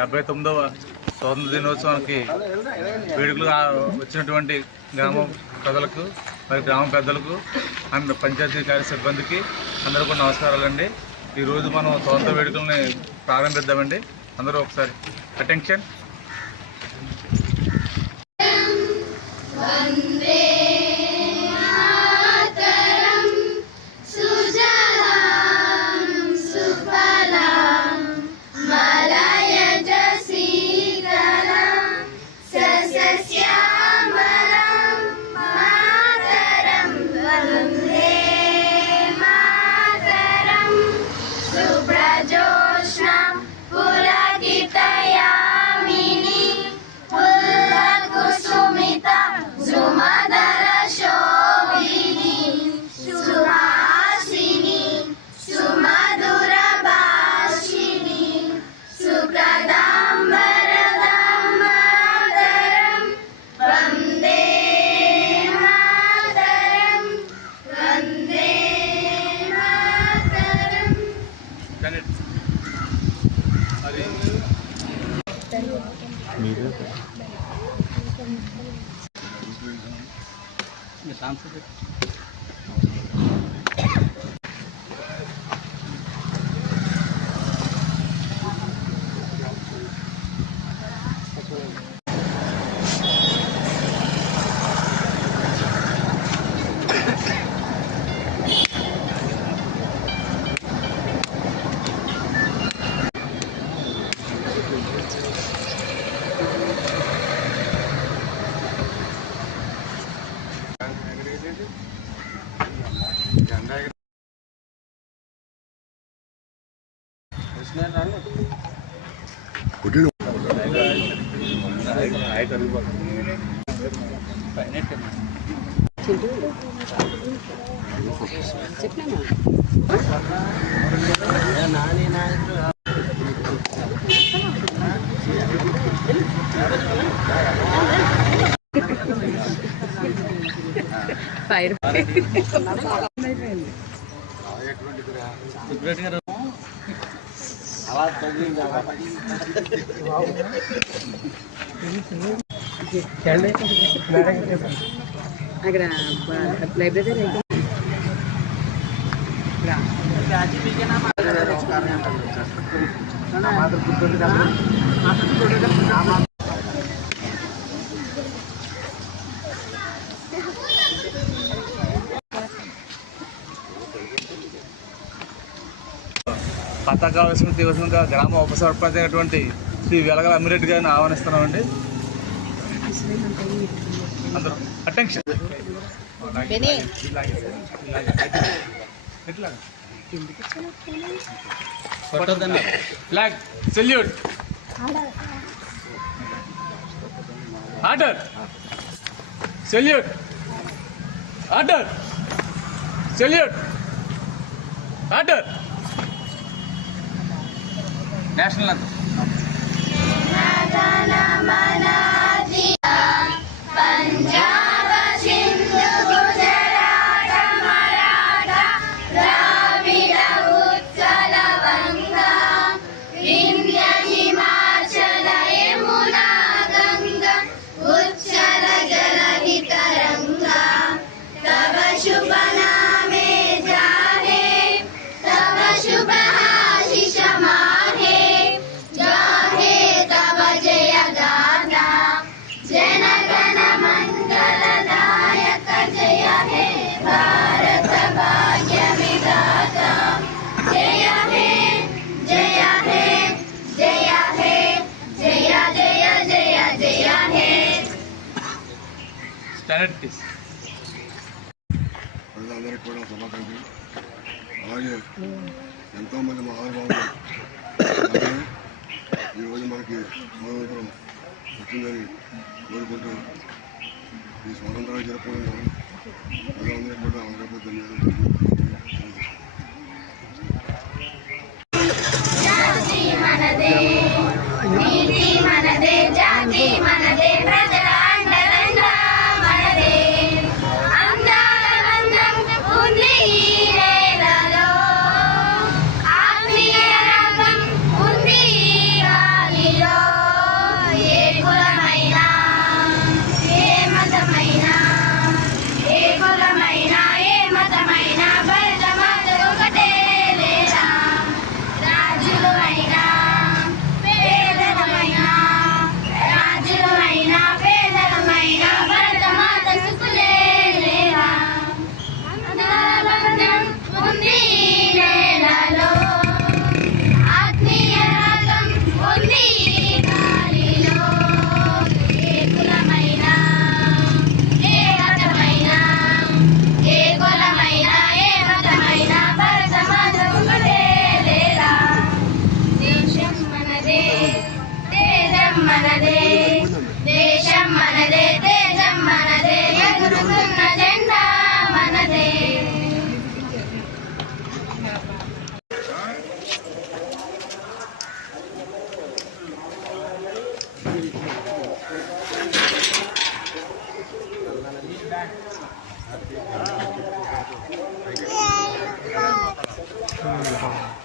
79వ స్వాతంత్ర దినోత్సవానికి వేడుకలు వచ్చినటువంటి గ్రామ ప్రజలకు మరి గ్రామ పెద్దలకు అండ్ పంచాయతీ కార్య సిబ్బందికి అందరూ కూడా నమస్కారాలండి. ఈరోజు మనం స్వాతంత్ర వేడుకల్ని ప్రారంభిద్దామండి. అందరూ ఒకసారి అటెన్షన్. అక్కడ లైబ్రరీ పతాకావిష్కరణ దివసంగా గ్రామ ఉప సర్పంచ్ అయినటువంటి శ్రీ వెలగల అమ్మిరెడ్డి గారిని ఆహ్వానిస్తున్నామండి. అందరూ attention. Flag salute. Order salute. Order salute. Order. National అంతం. ప్రజలందరికీ కూడా శుభాకాంక్షలు. అలాగే ఎంతోమంది మహానుభావులు ఈరోజు మనకి స్వాతంత్రం వచ్చిందని కోరుకుంటూ ఈ స్వాతంత్రాన్ని జరుపుకున్నాం. ప్రజలందరికీ కూడా అందరికీ ధన్యవాదాలు. ఆత్మీయ రంగం ఉంది ఈ గాలిలో. దేశం మనదే, దేశం మనదే, తేజం మనదే, ఎగురుతున్న జెండా మనదే. Thank you.